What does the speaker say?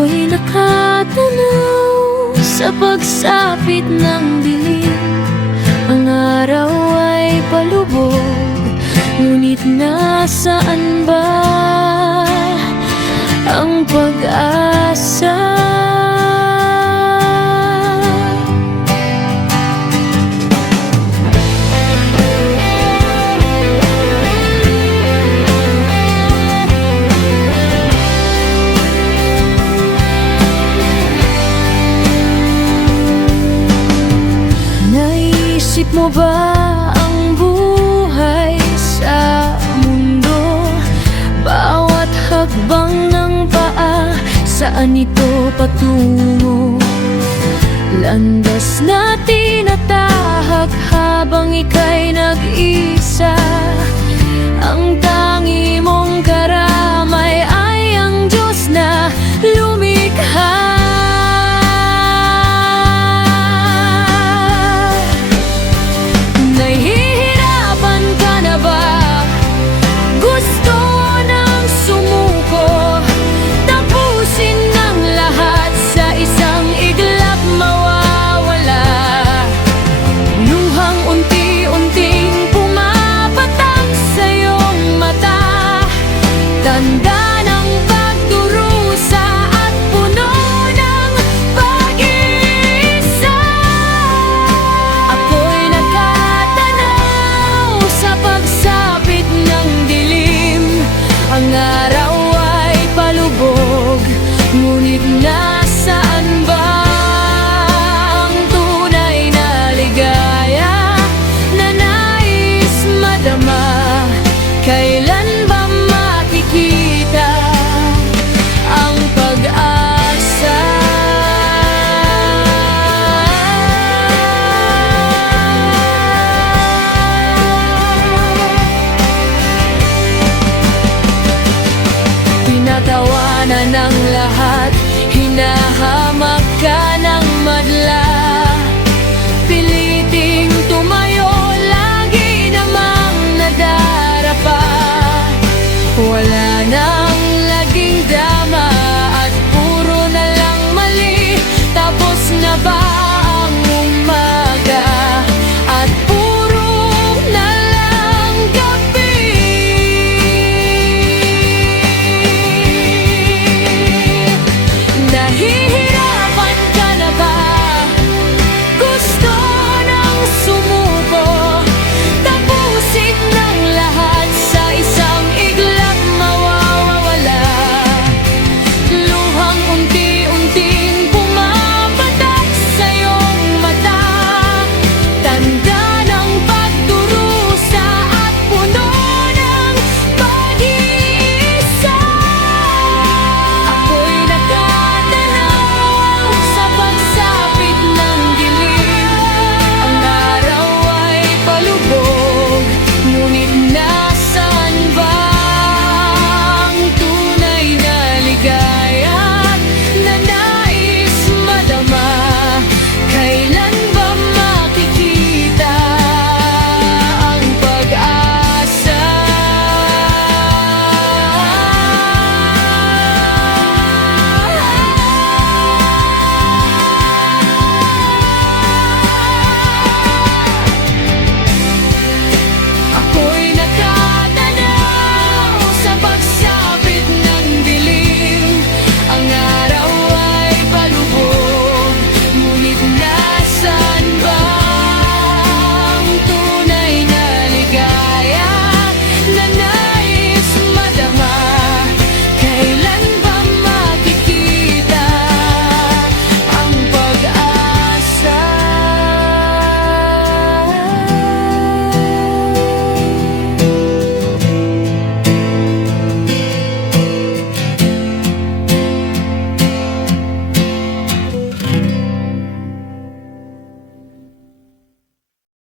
Ako'y nakatanaw sa pagsapit ng dilim. Ang araw ay palubog, ngunit nasaan ba ang pag-asa? Naisip mo ba ang buhay sa mundo? Bawat hakbang ng paa, saan ito patungo? Landas na tinatahak habang ika'y nag-isa. Ang tangi mong karamay ay ang Diyos na lumikha. Nahihirapan ka na ba? Gusto nang sumuko, tapusin ng lahat sa isang iglap mawawala. Luhang unti-unting pumapatak sa iyong mata, tanda ng pagdurusa at puno ng pag-iisa. Ako'y nakatanaw sa pagsapit ng dilim. Ang araw ay palubog, ngunit nasaan ba ang tunay na ligaya na nais madama? Kailan ba makikita ang pag-asa? Pinatawanan ng lahat